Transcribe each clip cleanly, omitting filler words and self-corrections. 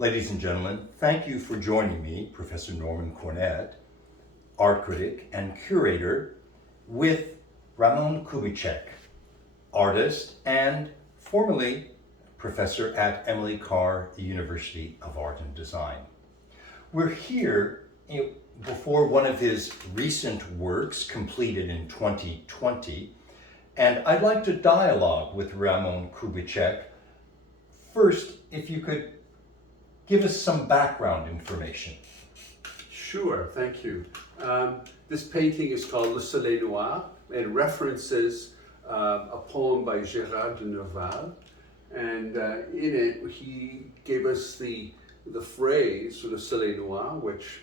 Ladies and gentlemen, thank you for joining me, Professor Norman Cornet, art critic and curator, with Ramon Kubicek, artist and formerly professor at Emily Carr University of Art and Design. We're here before one of his recent works completed in 2020, and I'd like to dialogue with Ramon Kubicek. First, if you could give us some background information. Sure, thank you. This painting is called Le Soleil Noir. It references a poem by Gerard de Nerval, and in it he gave us the phrase Le Soleil Noir, which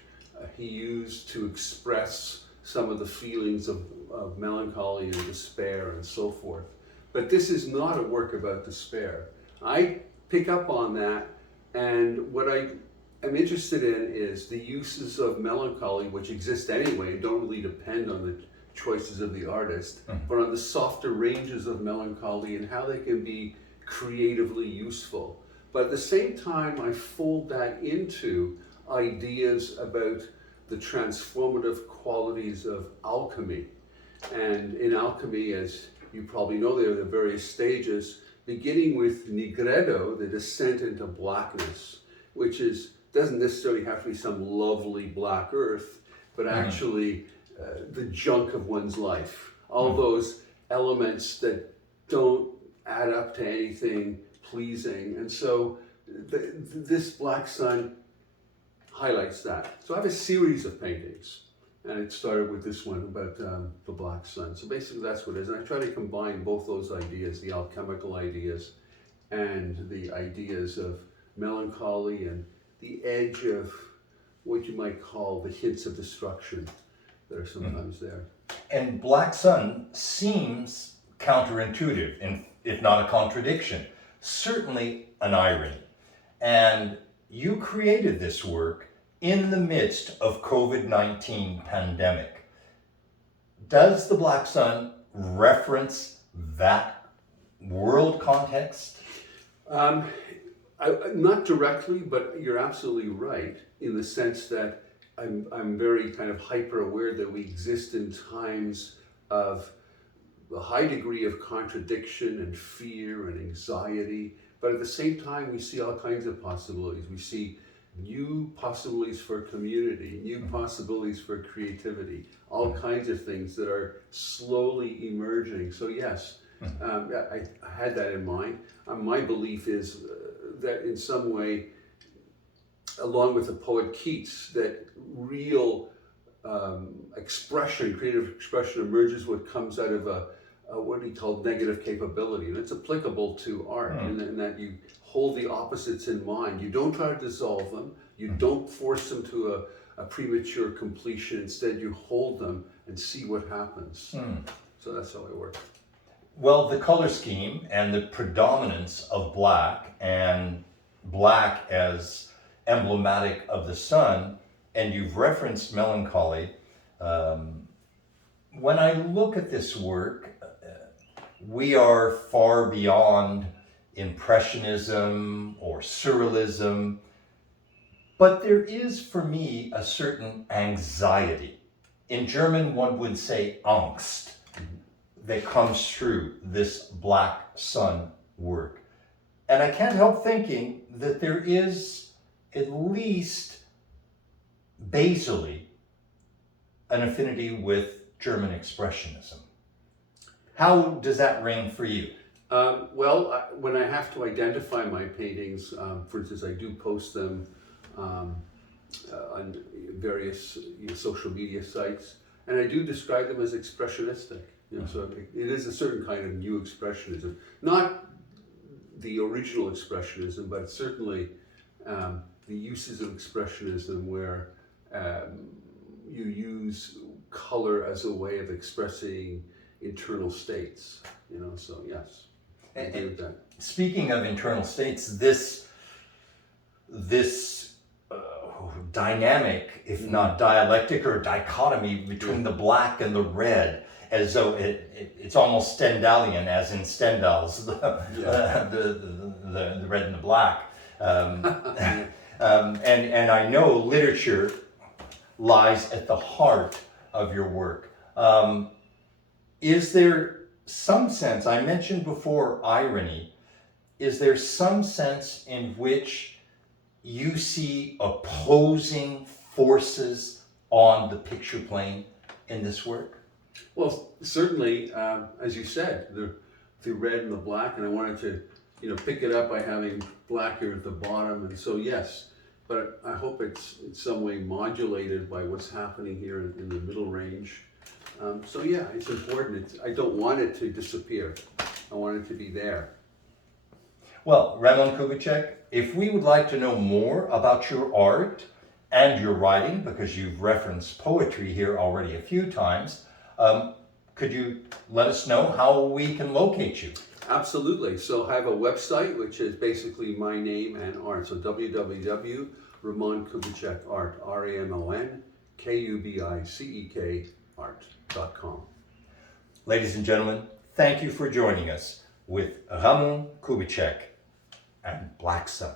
he used to express some of the feelings of melancholy and despair and so forth. But this is not a work about despair. I pick up on that, and what I am interested in is the uses of melancholy, which exist anyway and don't really depend on the choices of the artist, but on the softer ranges of melancholy and how they can be creatively useful. But at the same time, I fold that into ideas about the transformative qualities of alchemy. And in alchemy, as you probably know, there are the various stages, beginning with nigredo, the descent into blackness, which doesn't necessarily have to be some lovely black earth, but actually the junk of one's life. All those elements that don't add up to anything pleasing. And so this black sun highlights that. So I have a series of paintings, and it started with this one about the black sun. So basically that's what it is. And I try to combine both those ideas, the alchemical ideas and the ideas of melancholy and the edge of what you might call the hints of destruction that are sometimes there. And black sun seems counterintuitive, and if not a contradiction, certainly an irony. And you created this work in the midst of COVID-19 pandemic. Does the black sun reference that world context? Not directly, but you're absolutely right in the sense that I'm very kind of hyper aware that we exist in times of a high degree of contradiction and fear and anxiety, but at the same time we see all kinds of possibilities. We see new possibilities for community, new possibilities for creativity, all kinds of things that are slowly emerging. So yes, I had that in mind. My belief is that in some way, along with the poet Keats, that real expression, creative expression emerges what comes out of what he called negative capability. And it's applicable to art in that you hold the opposites in mind. You don't try to dissolve them. You don't force them to a premature completion. Instead, you hold them and see what happens. So that's how I work. Well, the color scheme and the predominance of black, and black as emblematic of the sun, and you've referenced melancholy. When I look at this work, we are far beyond Impressionism or Surrealism, but there is for me a certain anxiety. In German, one would say Angst, that comes through this black sun work. And I can't help thinking that there is, at least basally, an affinity with German Expressionism. How does that ring for you? When I have to identify my paintings, for instance, I do post them on various social media sites, and I do describe them as expressionistic. So it is a certain kind of new expressionism, not the original expressionism, but certainly the uses of expressionism where you use color as a way of expressing internal states. So yes, I agree with that. Speaking of internal states, this dynamic, if not dialectic or dichotomy between the black and the red, as though it's almost Stendhalian, as in Stendhal's the red and the black. and I know literature lies at the heart of your work. Is there some sense, I mentioned before irony, is there some sense in which you see opposing forces on the picture plane in this work? Well, certainly, as you said, the red and the black, and I wanted to, pick it up by having black here at the bottom, and so yes, but I hope it's in some way modulated by what's happening here in the middle range. So yeah, it's important. I don't want it to disappear. I want it to be there. Well, Ramon Kubicek, if we would like to know more about your art and your writing, because you've referenced poetry here already a few times, could you let us know how we can locate you? Absolutely. So I have a website, which is basically my name and art. So www.Ramon Kubicek Art, RamonKubicek art.com. Ladies and gentlemen, thank you for joining us with Ramon Kubicek and Black Sun.